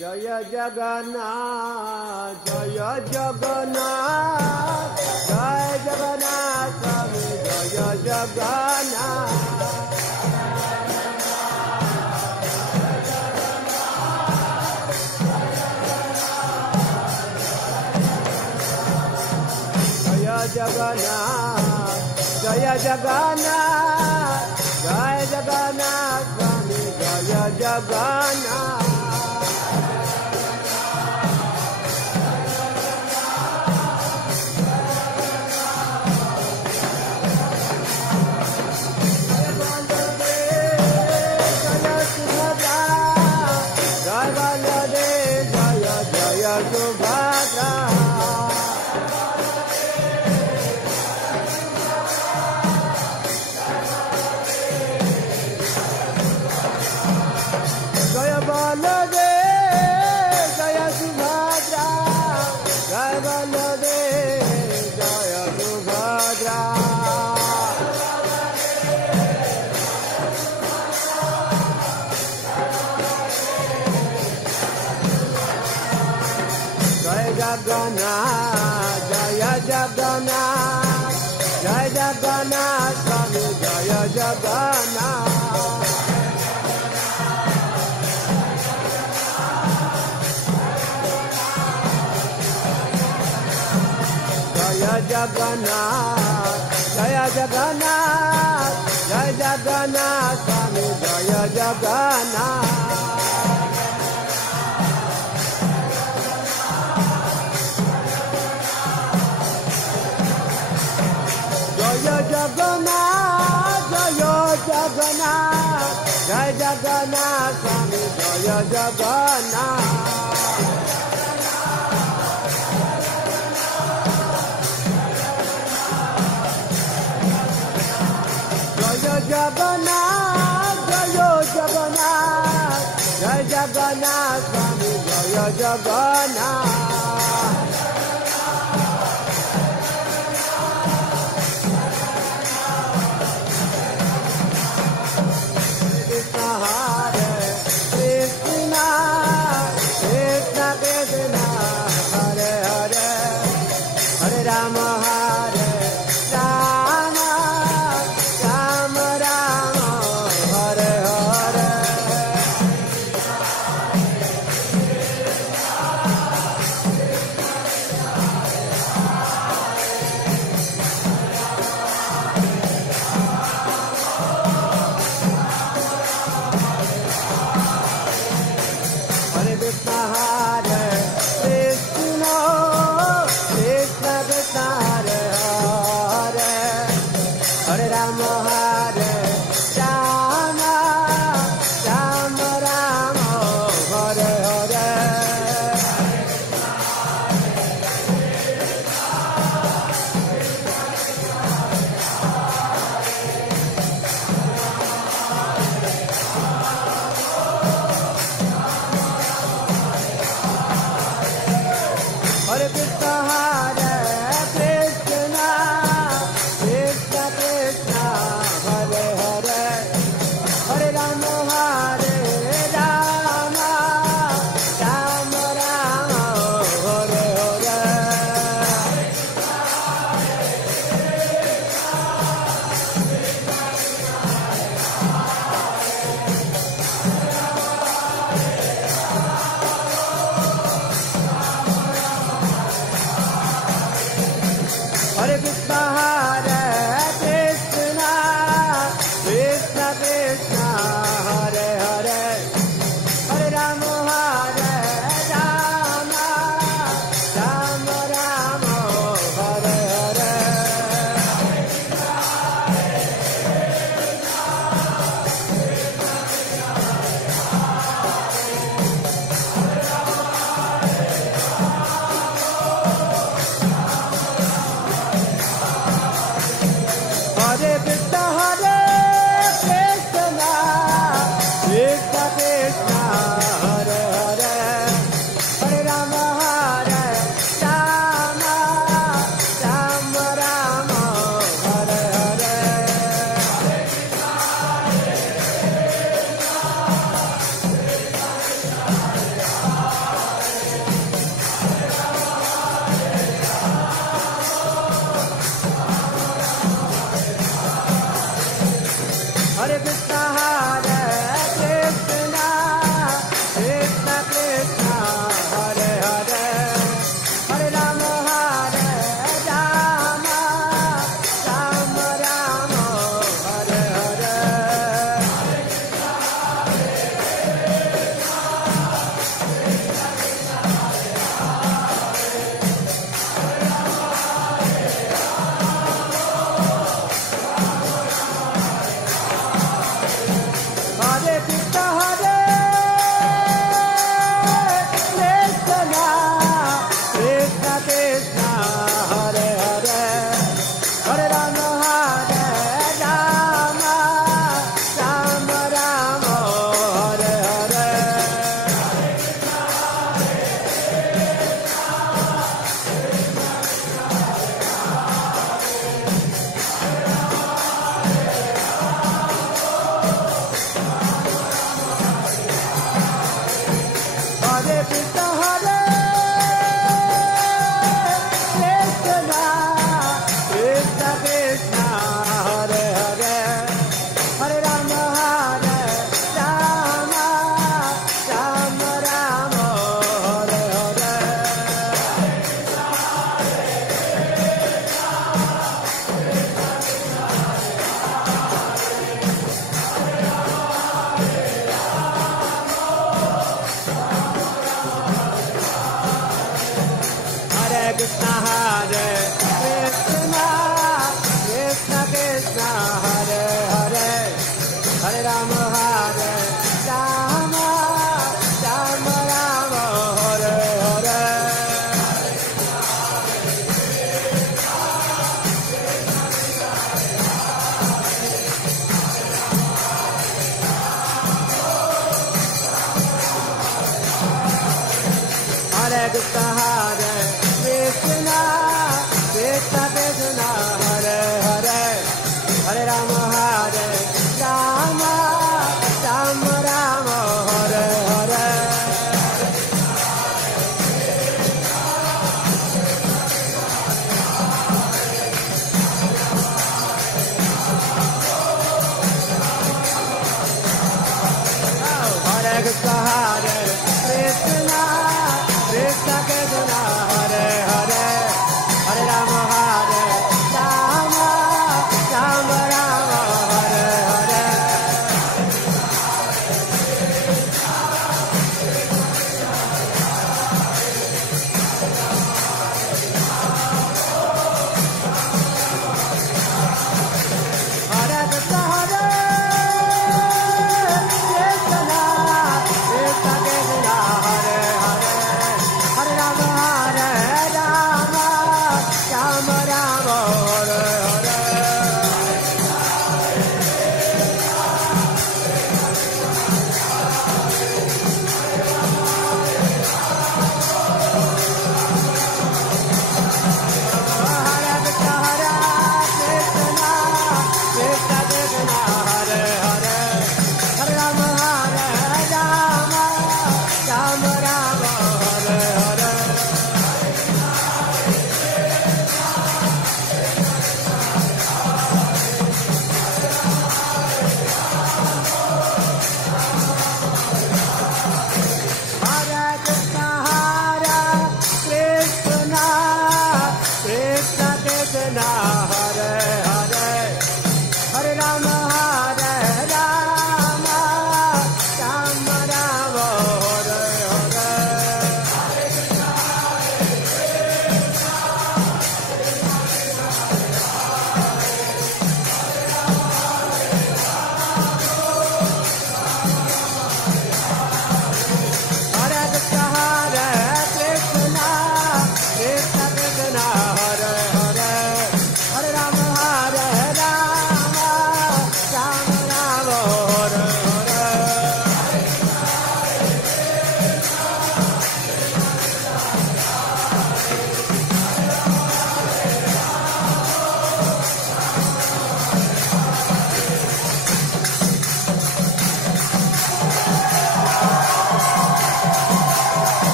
जय जगन्नाथ जय जगन्नाथ जय जगन्नाथ स्वामी जय जगन्नाथ जय जगन्नाथ जय जगन्नाथ जय जगन्नाथ स्वामी जय Jagannath Jagannatha, Jaya Jagannatha, Jaya Jagannatha, Swami Jaya Jagannatha. Jaya Jagannatha, Jaya Jagannatha, Jaya Jagannatha, Swami Jaya Jagannatha. Jaya Jagannath, Jaya Jagannath, Jai Jagannath, Swami Jaya Jagannath. Jaya Jagannath, Jaya Jagannath, Jai Jagannath, Swami Jaya Jagannath.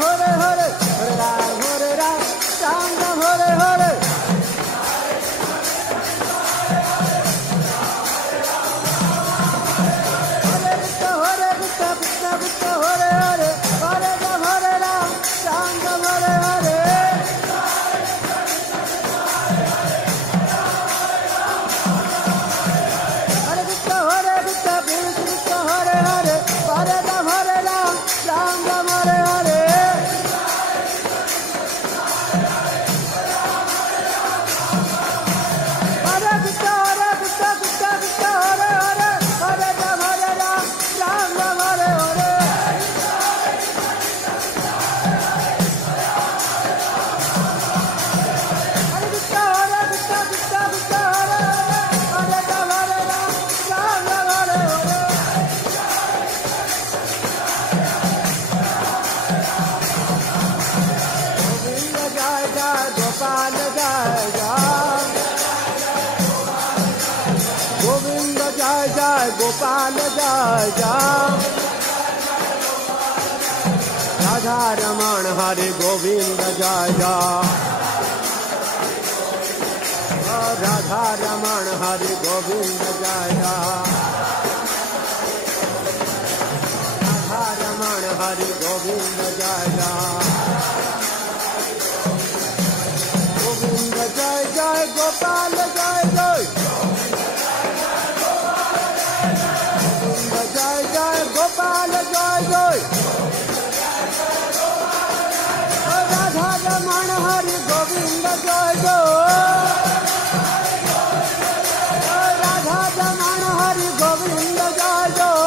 Hare Hare, Hare Ram, Ram Ram, Hare Hare. Hare Krishna, Krishna Krishna, Hare Hare, Hare Ram, Ram Ram, Hare Hare. Hare Krishna, Krishna Krishna, Hare Hare, Hare Ram, Ram Ram, Hare Hare. Hare Krishna, Krishna Krishna, Hare Hare, Hare Ram, Ram Ram, Hare Hare. Hare Krishna, Krishna Krishna, Hare Hare, Hare Ram, Ram Ram, Hare Hare. Govinda Jai Jai, Gopal Jai Jai. Govinda Jai Jai, Gopal Jai Jai. Radha Raman Hare Govinda Jai Jai. Radha Raman Hare Govinda Jai Jai. Radha Raman Hare Govinda Jai Jai. Govinda Jai Jai, Gopal Jai Jai. Govinda Jai Jai, Gopal Jai Jai. Radha Raman Hare Govinda Jai Jai. Radha Raman Hare Govinda Jai Jai.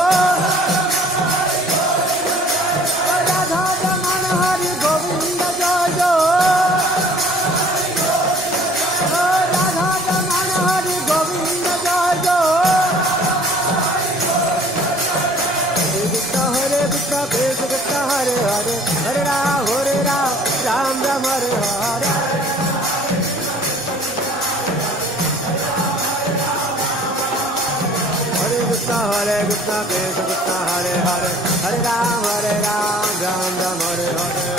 Radha Raman Hare Govinda Jai Jai. Radha Raman Hare Govinda Jai Jai. Hare Krishna, Krishna Hare Hare, Hare Ram, Ram Ram, Hare Hare. Hare Krishna, Krishna Hare Hare, Hare Ram, Ram Ram, Hare Hare.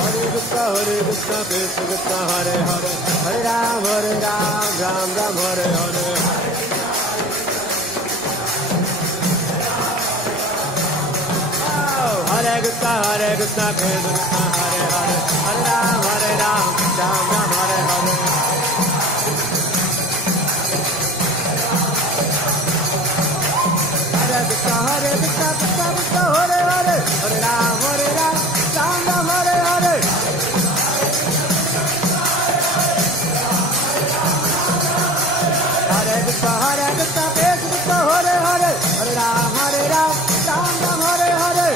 Hare Krishna, Krishna Hare Hare, Hare Ram, Ram Ram, Hare Hare. Hare Krishna, Krishna Hare Hare, Hare Ram, Ram Ram, Hare Hare. Hare Krishna, Krishna Hare Hare, Hare Ram, Ram Ram, Hare Hare. Hare Krishna, Krishna Hare Hare, Hare Ram, Ram Ram, Hare Hare.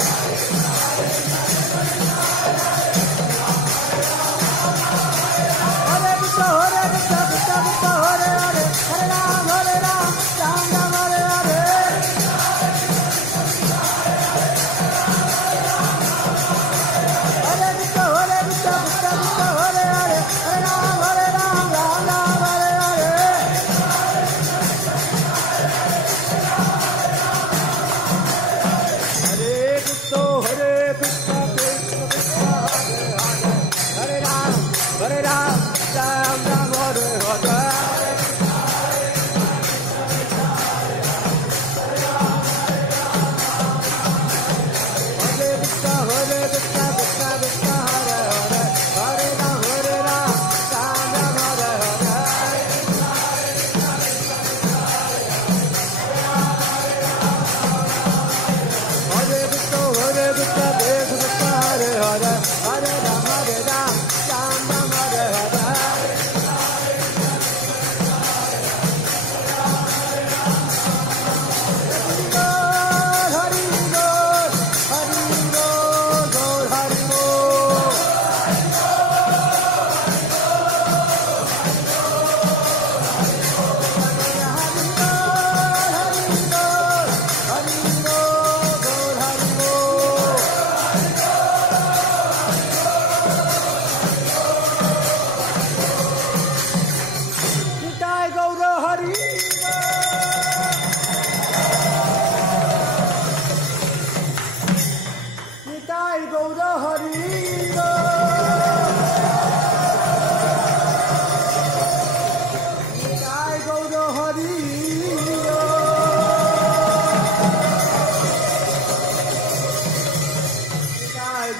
Hari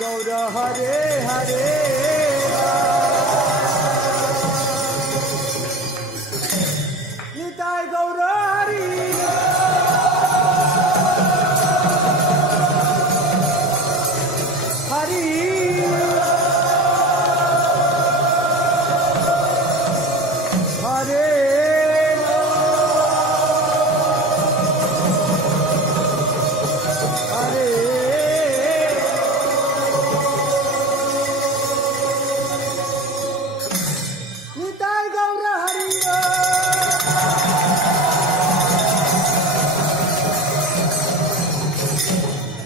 Gaur Hare Hare Nitai Gaur Hari Hari Hare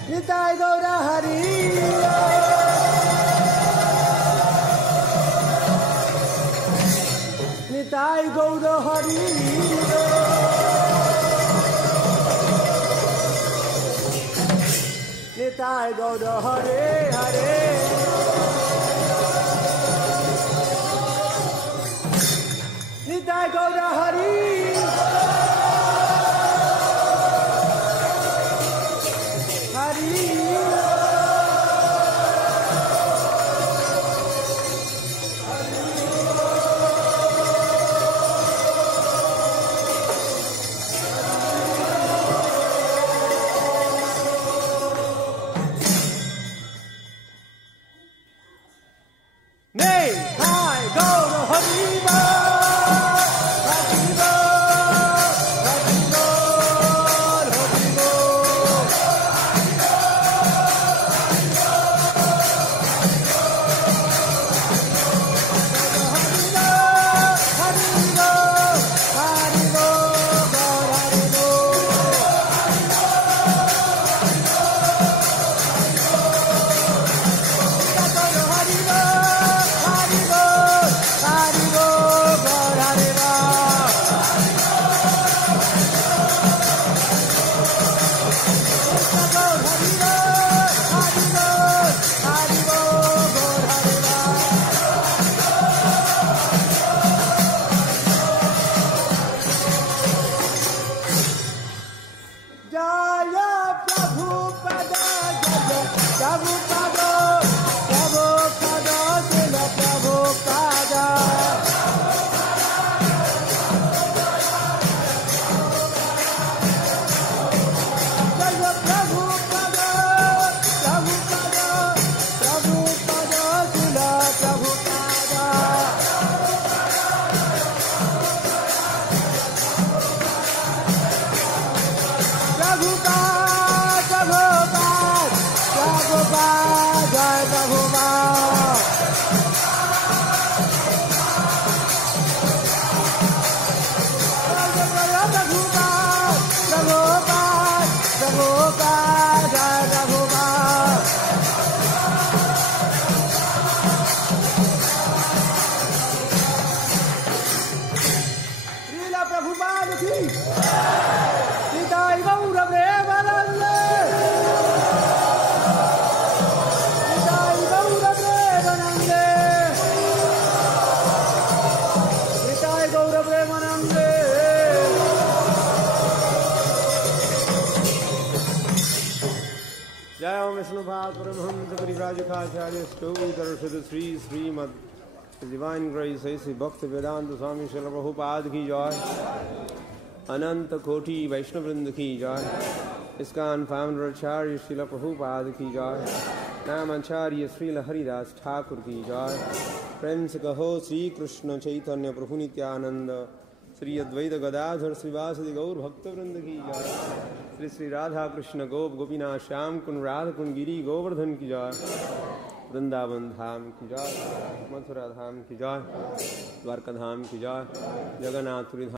Nitai Gaur Hari Nitai Gaur Hari Nitai Gaur Hare Hare Nitai Gaur Hari Shri Shrimad divine grace ऐसे भक्त वेदांत स्वामी श्रील प्रभुपाद की जय, अनंत कोटि वैष्णव वृंद की जय, ISKCON founder आचार्य श्रील प्रभुपाद की जय, नाम आचार्य श्रील हरिदास ठाकुर की जय। प्रेम से कहो श्री कृष्ण चैतन्य प्रभु नित्यानंद, श्री अद्वैत गदाधर श्रीवासदि गौर भक्त वृंद की जय। श्री श्री राधा कृष्ण गोप गोपीनाथ श्याम कुंड राधा कुंड गिरी गोवर्धन की जय। वृंदावन धाम की जय, मथुरा धाम की जय, द्वारका धाम की जय, जगन्नाथपुरी धाम